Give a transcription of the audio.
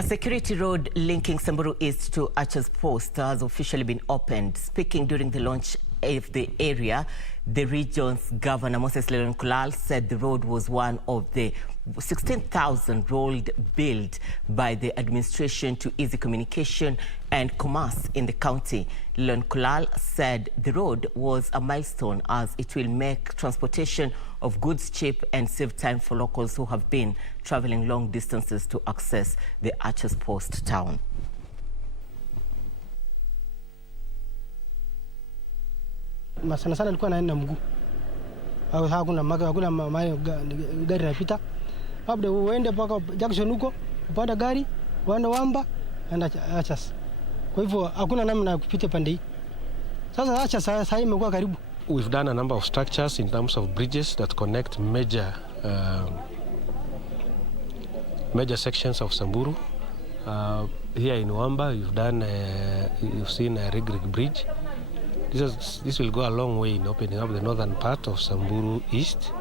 A security road linking Samburu East to Archer's Post has officially been opened. Speaking during the launch of the area, the region's Governor Moses Lenolkulal said the road was one of the 16,000 roads built by the administration to easy communication and commerce in the county. Lenolkulal said the road was a milestone as it will make transportation of goods cheap and save time for locals who have been traveling long distances to access the Archer's Post town. Sana sana nilikuwa naenda mguu. Au hakuna gari napita. Labda uende mpaka Jackson huko, upanda gari, uende Wamba, enda Archers. Kwa hivyo hakuna namna ya kupita pande hii. Sasa Archers sasa imekuwa karibu. We've done a number of structures in terms of bridges that connect major sections of Samburu. Here in Wamba, you've seen a rig bridge. This will go a long way in opening up the northern part of Samburu East.